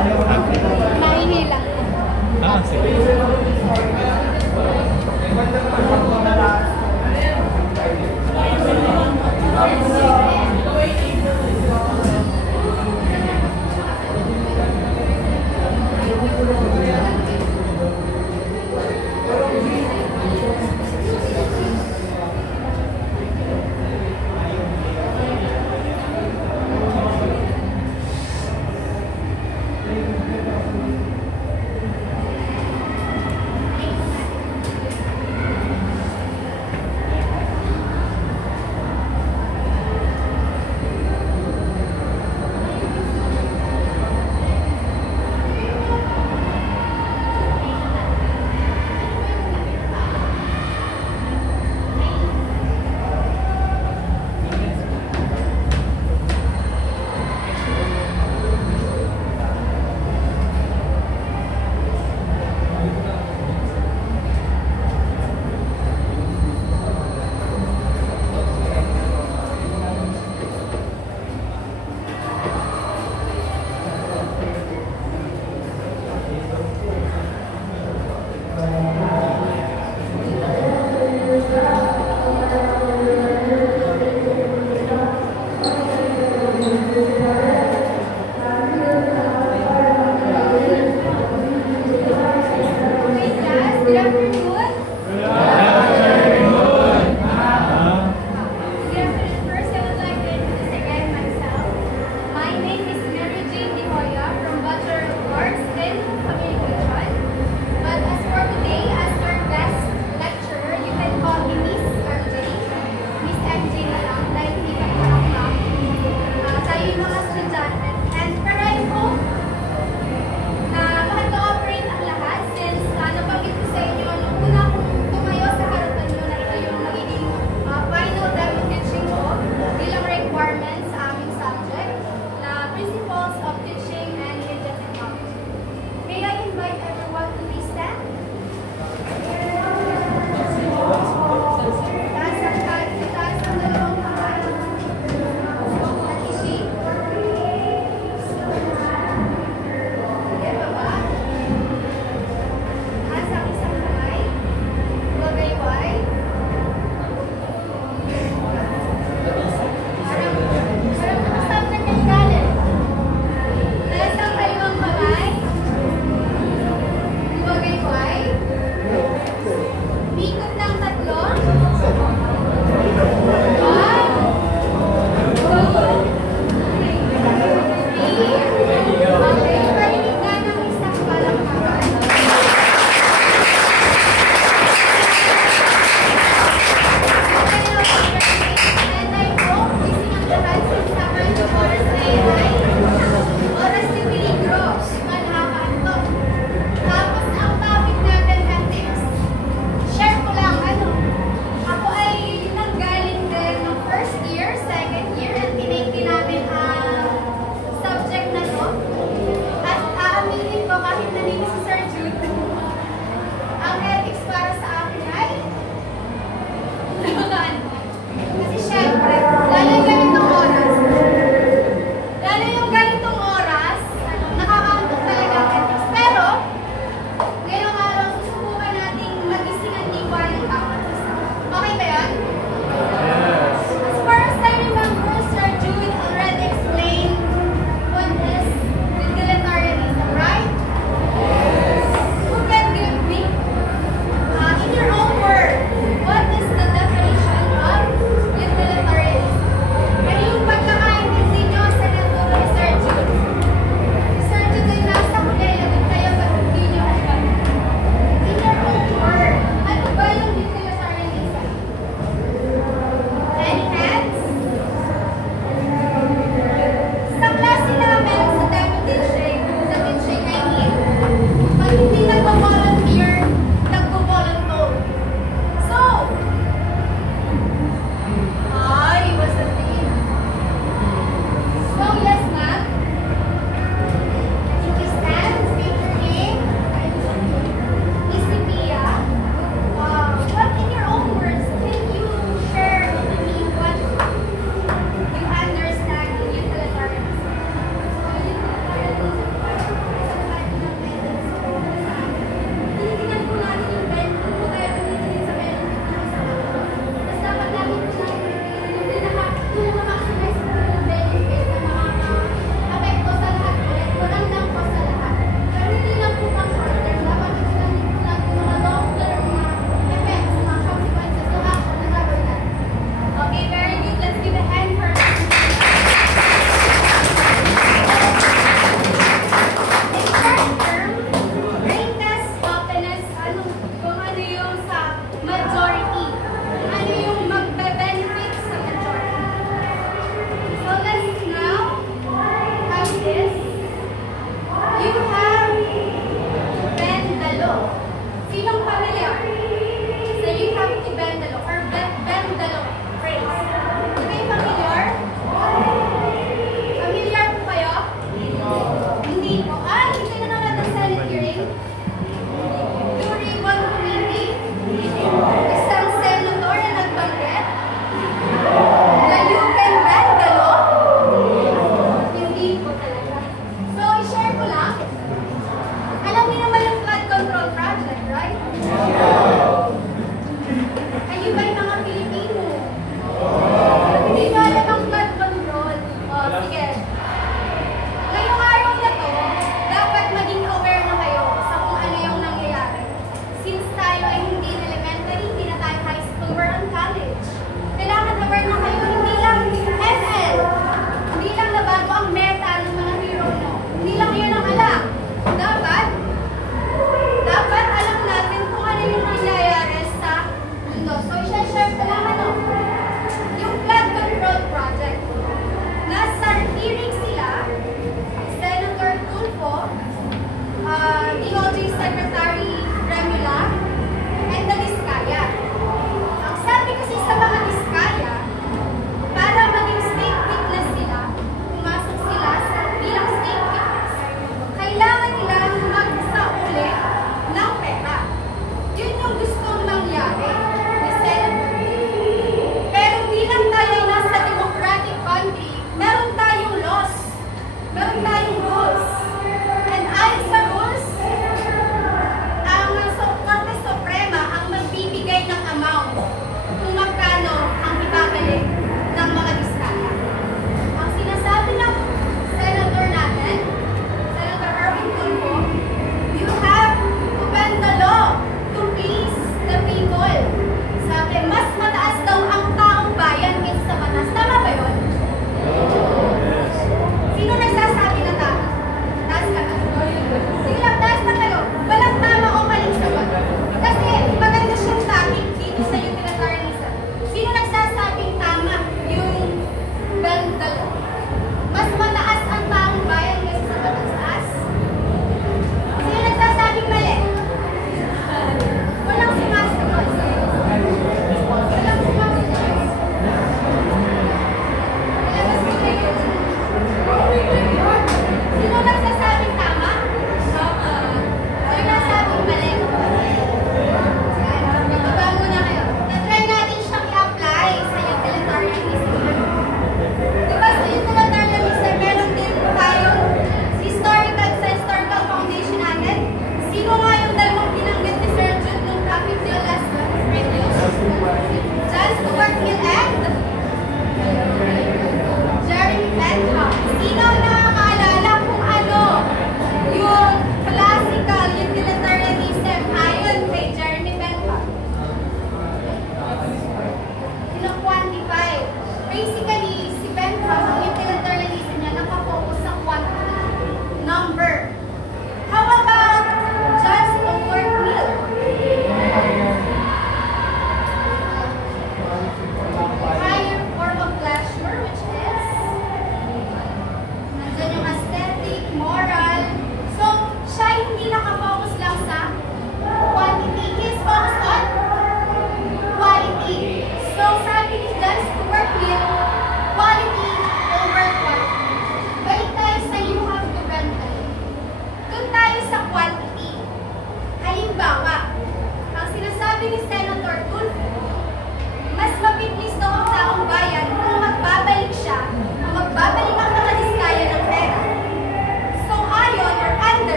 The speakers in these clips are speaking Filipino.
Nahihila. Ah, sige.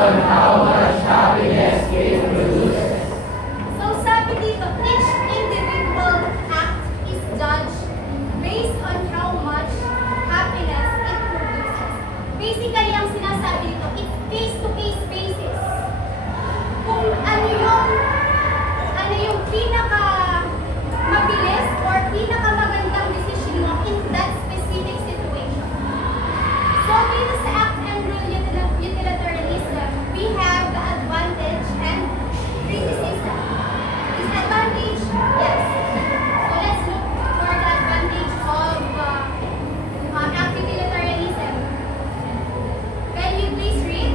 on how much happiness it produces. So sabi dito, each individual act is judged based on how much happiness it produces. Basically, ang sinasabi dito, it's case-to-case basis. Kung ano yung pinaka mabilis or pinaka magandang decision mo in that specific situation. So dito sa act and rule utilitarianism, we have the advantage and criticism. Disadvantage? Yes. So let's look for the advantage of act utilitarianism. Can you please read?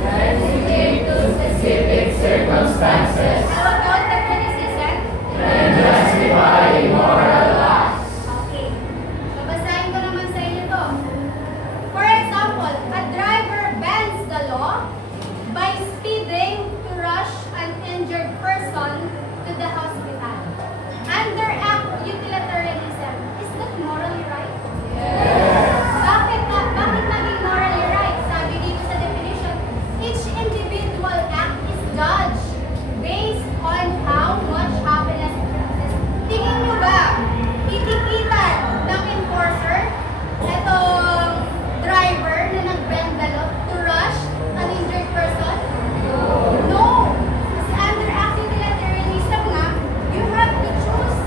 Sensitive to specific circumstances How about the criticism? and justify moral acts. Okay. So basahin ko naman sa inyo to. For example, a driver bends the law by speeding to rush an injured person to the hospital. Under act utilitarianism, is that morally right? Bakit naging morally right? Sabi dito sa definition, each individual act is judged based on how much happiness it produces. Tingin nyo ba, titikitan ng enforcer itong driver na nag-bend the law to rush an injured person? No! Kasi under act utilitarianism nga, you have to choose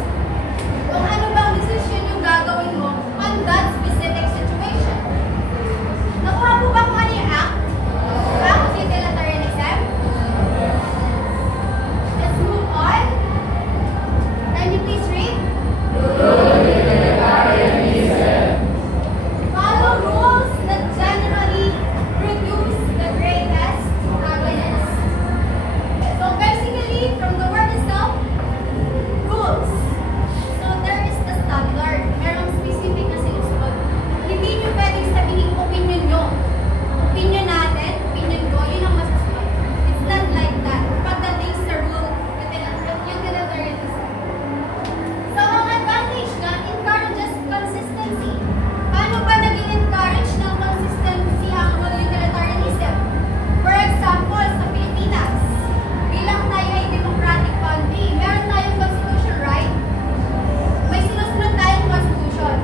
kung ano bang decision yung gagawin mo on that specific situation. Nakuha po ba kung ano yung act? Act utilitarianism? Let's move on. Can you please read? Follow rules that generally produce the greatest happiness. So basically, from the word itself, rules. So there is the standard. Merong specific na sinusunod. Hindi nyo pwedeng sabihin opinion nyo. Opinion natin, opinion ko, yun ang masusunod. It's not like that. Pagdating sa rule, utilitarianism. So ang advantage na, encourages consistency. Paano ba naging encourage ng consistency ang rule utilitarianism? For example, sa Pilipinas, bilang tayo ay democratic country, meron tayong constitution, right? May sinusunod tayong constitution.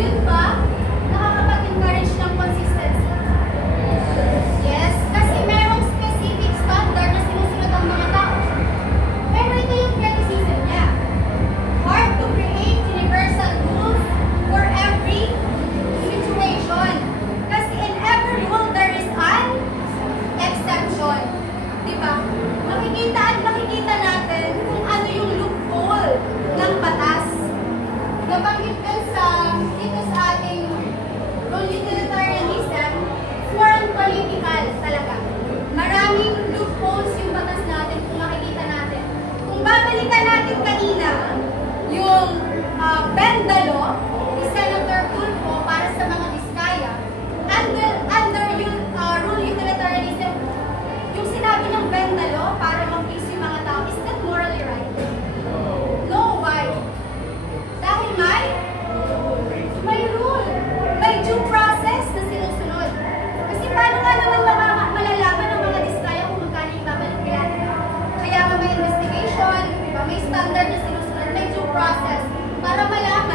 Yun ba, nakakapag-encourage ng consistency? Yes, kasi merong specific standard na sinusunod ang mga tao. Pero ito yung criticism niya. Hard to create universal rules for every situation. Kasi in every rule, there is an exception. Diba? Makikita natin kung ano yung loophole ng batas. Nabanggit din dito sa ating rule utilitarianism, foreign political talaga. Maraming loopholes yung batas natin kung makikita natin. Kung babalikan natin kanina, yung bend the law ni Senator Tulfo para sa mga Diskaya, under yung rule utilitarianism, yung sinabi ng bend the law para mag-please yung mga tao, is that morally right? No, why? Dahil may rule, may due process na sinusunod. Kasi paano nga naman malalaman ng mga Diskaya kung magkano yung babalik nila? Kaya may investigation, may standard na sinusunod, may due process para malaman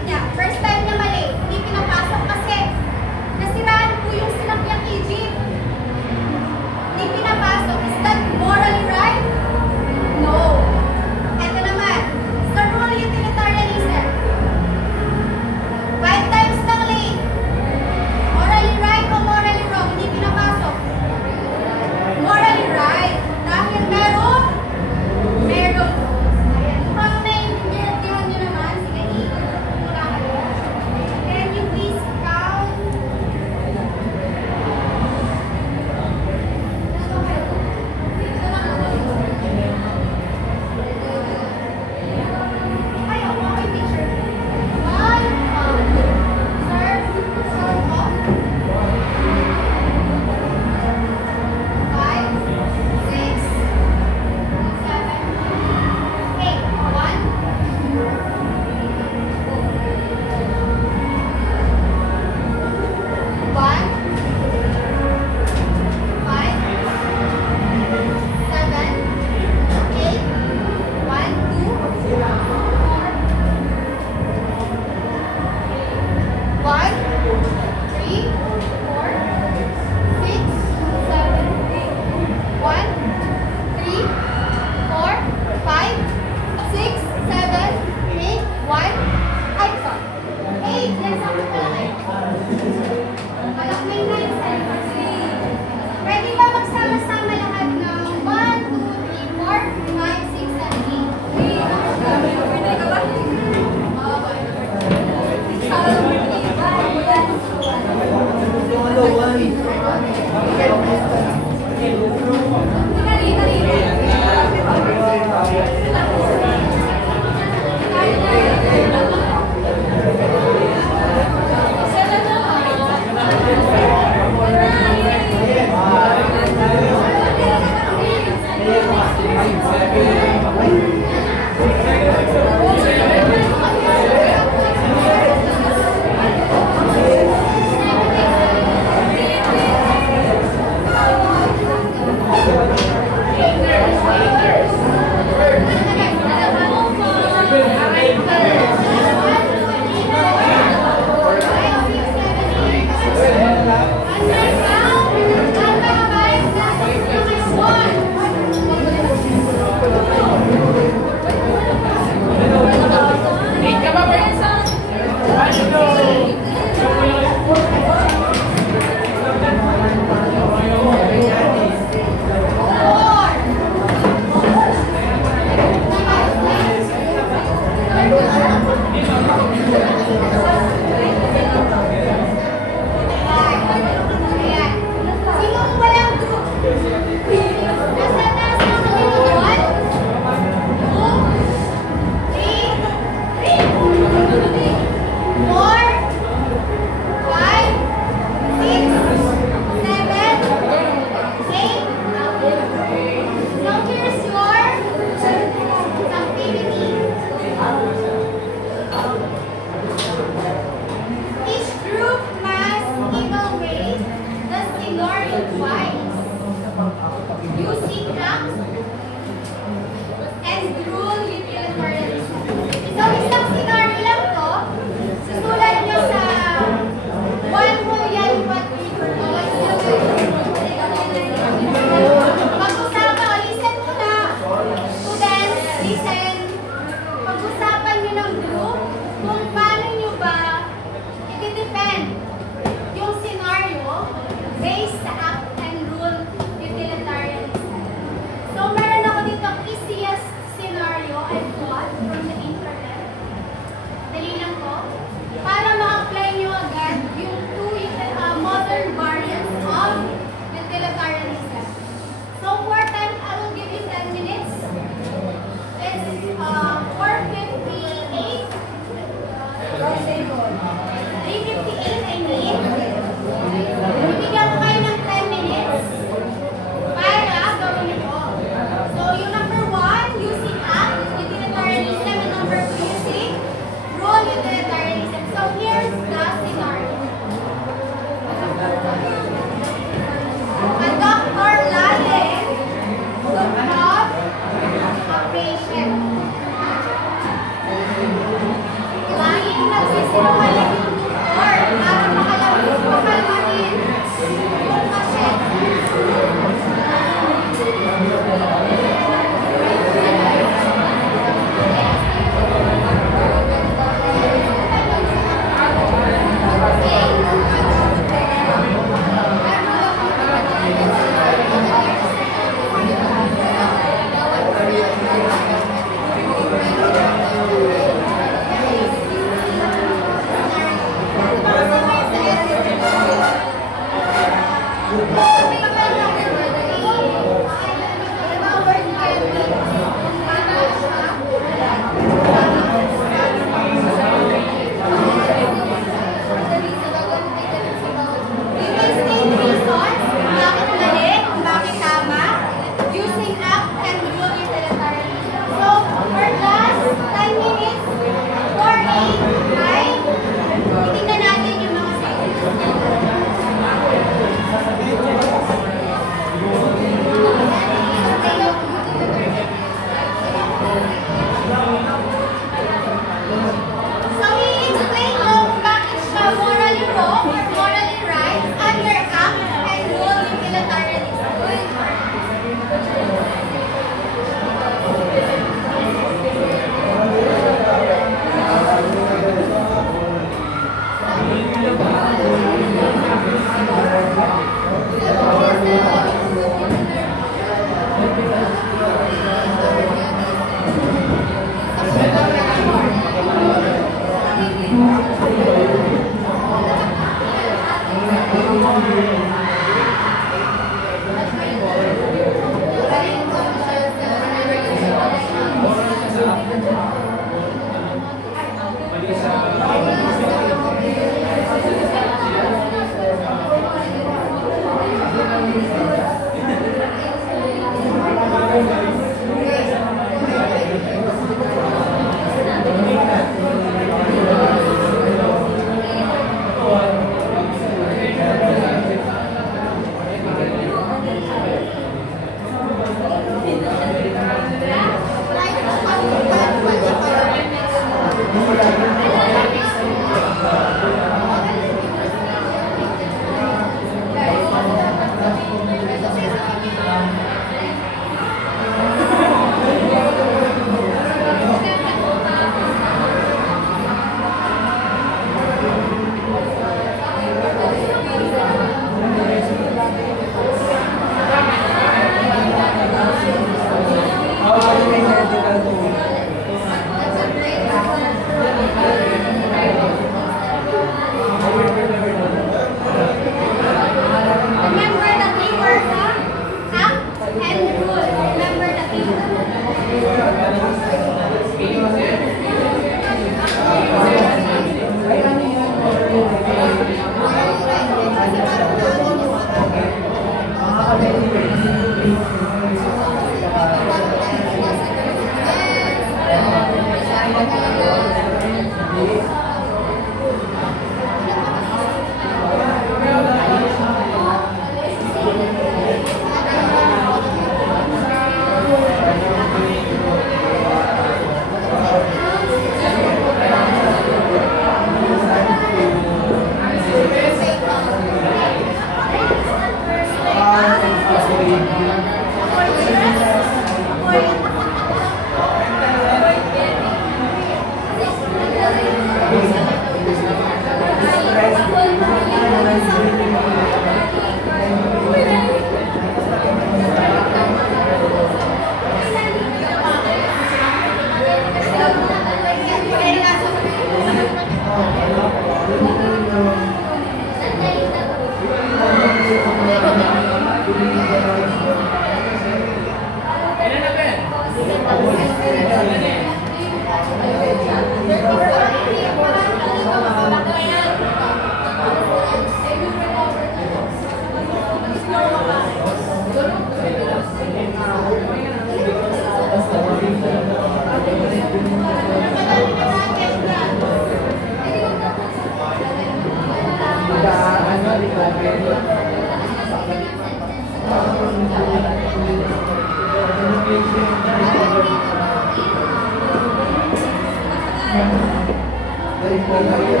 Last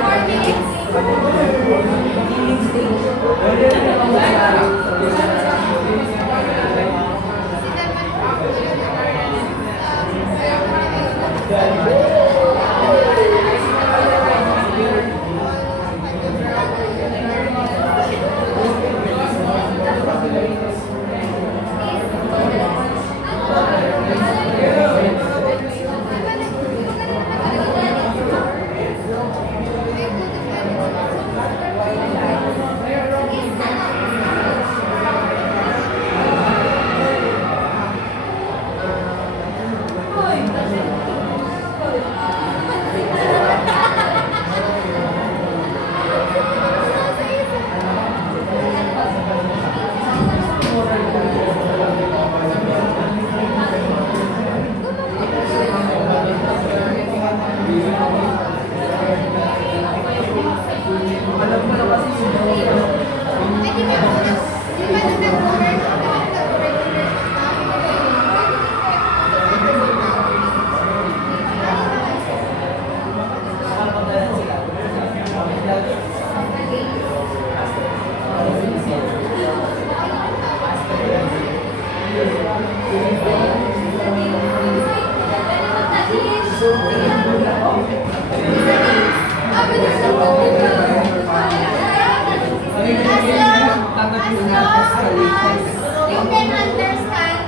4 minutes. You can understand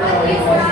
what is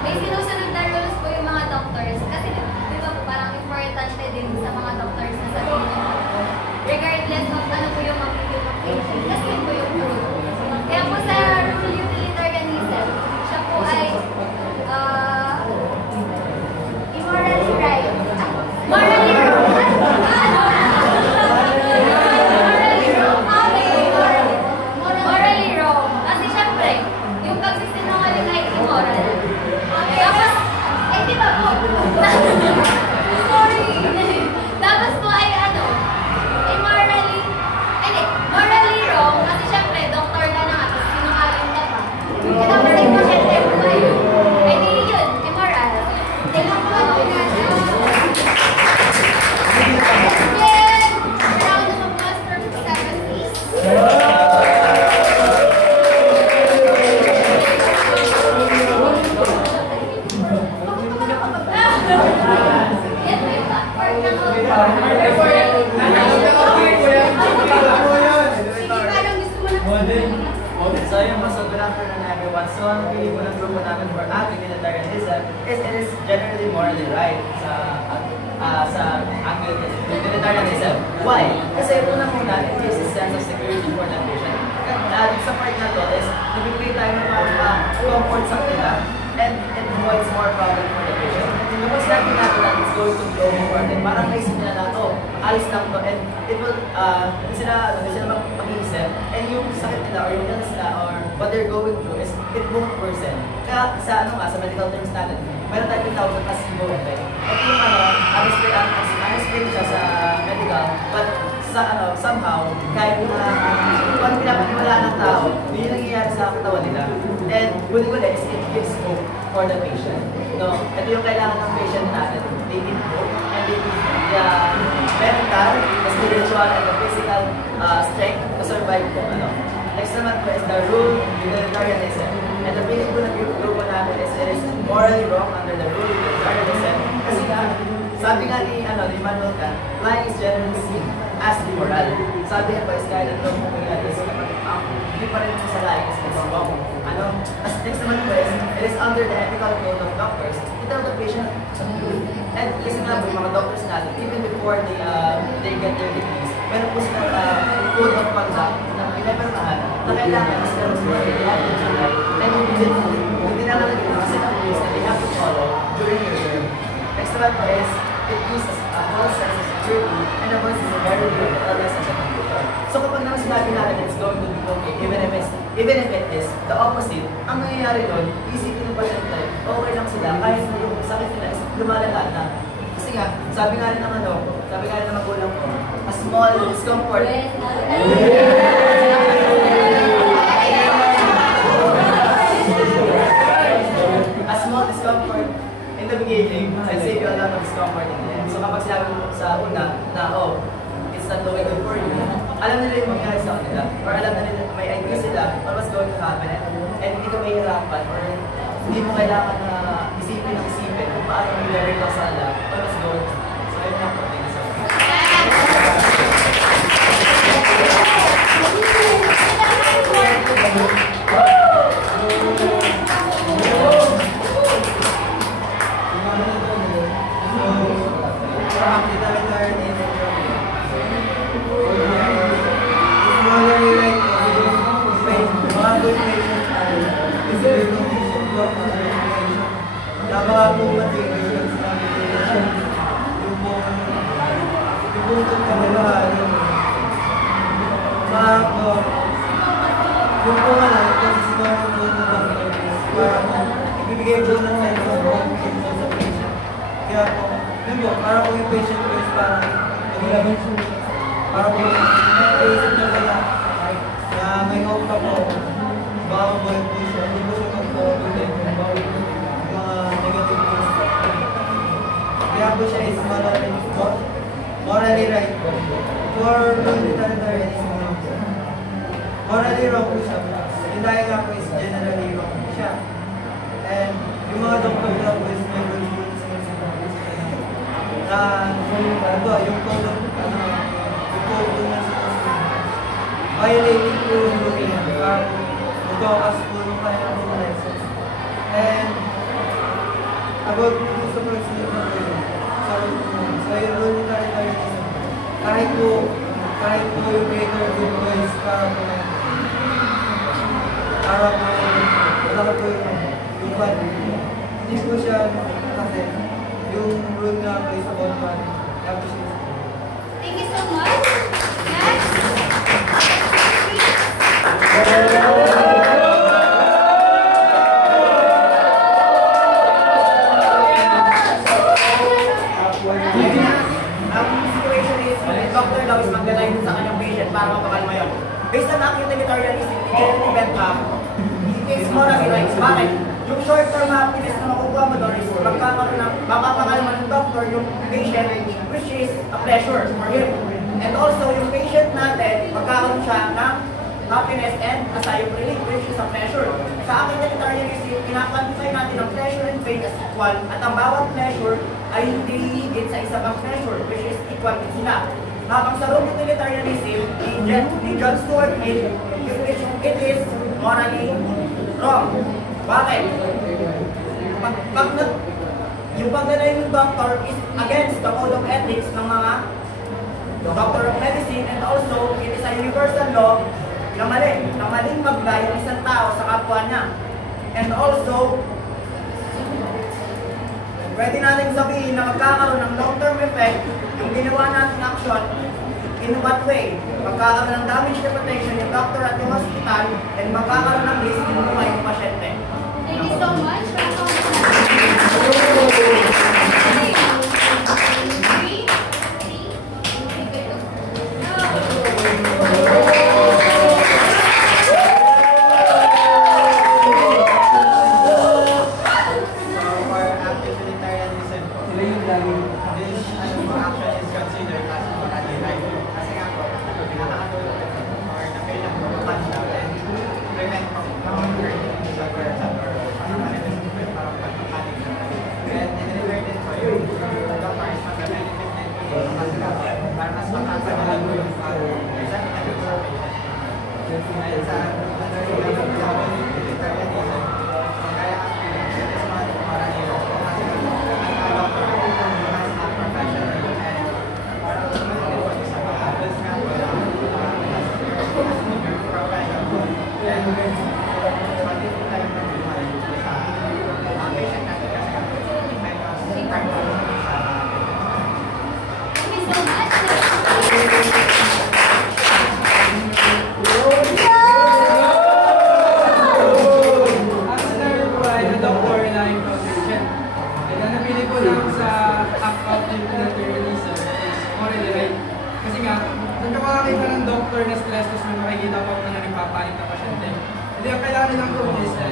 May sinusunod na rules po yung mga doctors kasi di ba po parang importante din So yun, so good afternoon everyone. So ang pili po ng grupo namin for utilitarianism is it is generally morally right sa utilitarianism. Why? Kasi una-muna, it gives a sense of security for the patient. Sa part na to is, nabibigay tayo ng comfort sa kanila and it avoids more problem for the patient. Kapag sinabi natin that it's going to be overburdened, parang naisip nila na, oh, alis lang to and it will, hindi sila mag-iisip and yung sakit nila or yung illness nila or what they're going through is it won't worsen. Kaya sa medical terms natin, mayroon tayo tinatawag na placebo effect. At yung unexplained siya sa medical, but somehow, kahit kung pinapaniwalaan ng tao, yun yung nangyayari sa katawan nila. And huli-huli is it gives hope for the patient. No? Ito yung kailangan ng patient natin. They need hope and they need the mental, the spiritual, and the physical strength to survive po. Next naman po is the rule utilitarianism. And the feeling po ng grupo namin is it is morally wrong under the rule utilitarianism. Kasi nga, sabi nga ni Immanuel Kant, lying is generally seen as immoral. Sabi niya po is kahit ano mo mangyari is hindi pa rin sa lying is wrong. As next naman po is, it is under the ethical code of doctors to tell the patient the truth. And kasi nga po, yung mga doctors natin, even before they get their degrees, meron po silang code of conduct na pinapermahan na kailangan is sila mag-work. And hindi na lang yung mga set of rules that they have to follow during your term. Next naman po is, it gives us a false sense of security and a voice is a very good illness as a computer. So kapag naman sinabi natin it's going to be okay, even if it is the opposite, ang nangyayari doon, isipin ng pasyente, okay lang sila, kahit yung sakit nila is lumalala na. Kasi nga, sabi nga rin ng magulang ko, a small discomfort. A small discomfort in the beginning, I'll save you a lot of discomfort in the end. So kapag sinabi mo sa una na, oh, it's not going good for you, alam nila yung mangyayari sa kanila, or alam na nila, may idea sila on what's going to happen, and hindi ka mahihirapan, or hindi mo kailangan na isipin kung paano mo i-learn sa ala, or what's going to happen. So ayun lang po, thank you so much. Ibibigay po ng sense of hope sa patient. Kaya po, yun po, para po yung patient ko is parang magiging solution. Para po yung patient niya kaya na may hope pa po, baka mabuhay po siya. Hindi po siya mag-problem kung bawal yung mga negative things. Kaya po siya is morally right po. For utilitarianism lang po. Morally wrong po siya. Yung dahil nga po is generally wrong po siya. And yung mga doktor na po is may good rules na yung code of violating po yung routine para magkakas po yung kanyang license. And about sa personal na po sa yung utilitarianism, kahit po yung greater good po is para po wala po yung body. Hindi po siya kasi yung rule nga po is about body. Thank you so much. Next. Ang situation is, yung doctor daw is mag-align sa kanyang patient para mapakalma yun. Based on utilitarianism, i-prevent ka. It is morally right. Bakit? Yung short-term happiness na makukuha mo doon is mapapakalma ng doctor yung patient, which is a pleasure for him. And also, yung patient natin, magkakaroon siya ng happiness and asayong relief, which is a pleasure. Sa aking utilitarianism, pinapantay natin ang pleasure and pain as equal, at ang bawat pleasure ay hindi higit sa isa pang pleasure, which is equal sila. Habang sa wrong utilitarianism, ni John Stuart Mill, it is morally wrong. Bakit? Yung pagdalay ng doctor is against the code of ethics ng mga doctor of medicine, and also it is a universal law na maling magbay ang isang tao sa kapwa niya. And also, pwede natin sabihin na magkakaroon ng long-term effect yung ginawa natin action. In what way? Magkakaroon ng damage reputation yung doctor at yung hospital, and magkakaroon ng risk yung buhay ng pasyente. Thank you so much.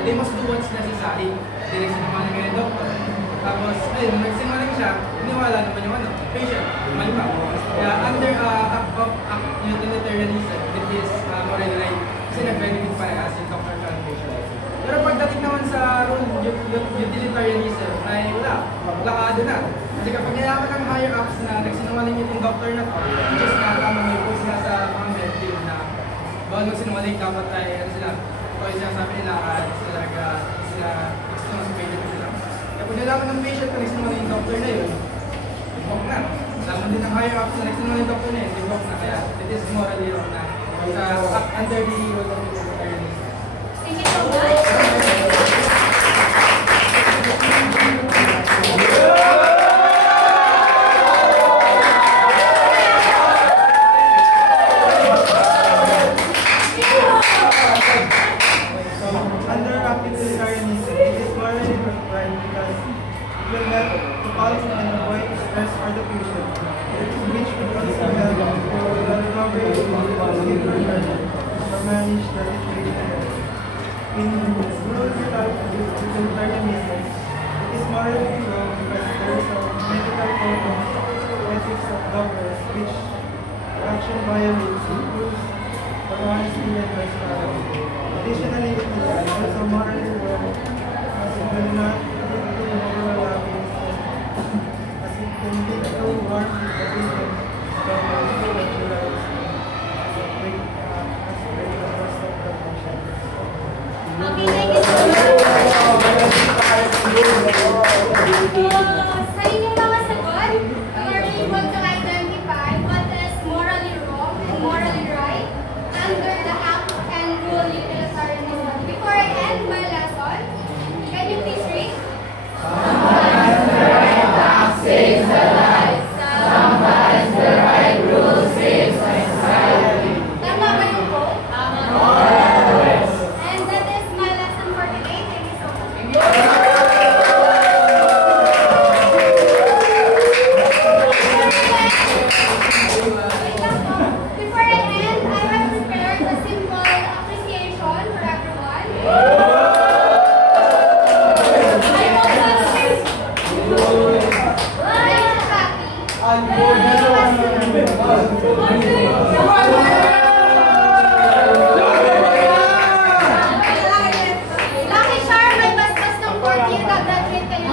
They must do what's necessary. Direksin naman ng doctor. Tapos, ayun, nagsinungaling siya, iniwala naman yung patient, mali pa. Kaya under act of utilitarianism, it is morally right. Kasi nag-benefit parehas yung doctor and patient. Pero pagdating naman sa rule utilitarianism, ay wala na. Kasi kapag nilaman ng higher ups na nagsinungaling yung doctor na to, just nakakama may post na sa mga medical na bawal magsinungaling, dapat ay sila. Kaya siya sabi nila, sila external sila. Kaya kung nalaman ng patient kung nagsinungaling yung doctor na yun, i-walk na. Nalaman din ng higher ups na nagsinungaling yung doctor na yun, i-walk na. Kaya it is morally wrong na under the rule of utilitarianism. Thank you so much. Additionally, it is also morally wrong as it will not lead to moral lapses, as it can lead to harm to the victim, doctors, lecturers, as a break the trust of the patient. Okay, thank you so much. Sa inyong mga sagot, you are able to identify what is morally wrong and morally right under the act and rule utilitarianism. Before I end my lesson, can you please read? Sometimes the right act saves a life. Sometimes the right rule saves society. Tama ba yung quote? Always. And that is my lesson for today. Thank you so much. Before I end, I have prepared a simple appreciation for everyone. I hope that Lucky Charm, may basbas ng 40, dagdag hit kayo.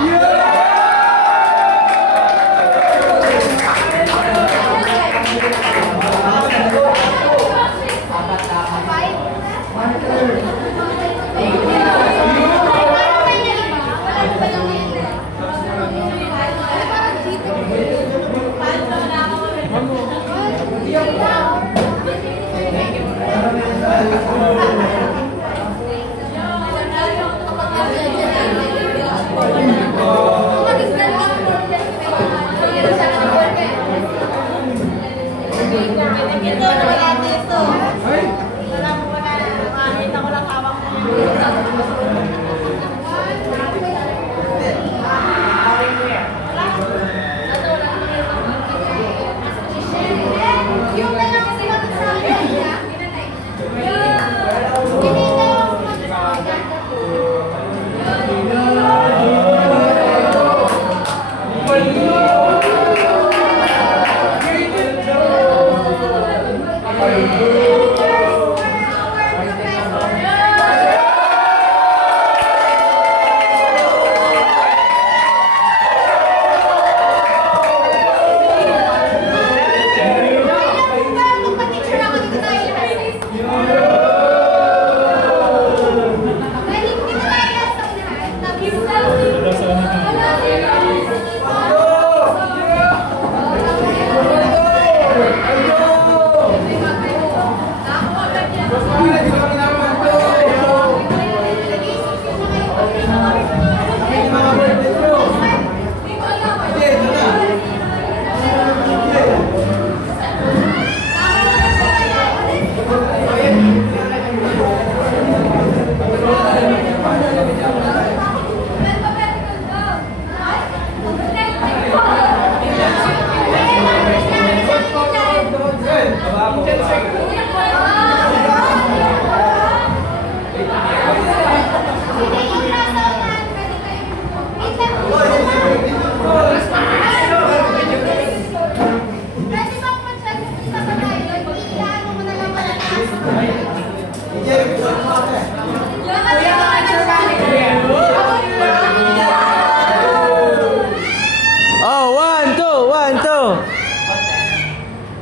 go!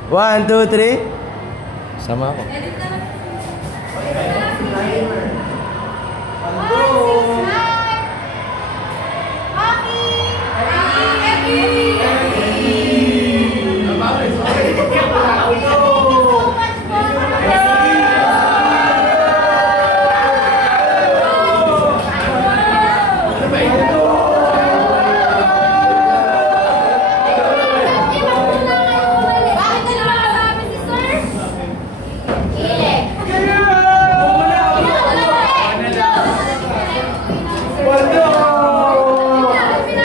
1, 2, 3. Sama ako. Edit na lang. Hello! Hockey! Hockey!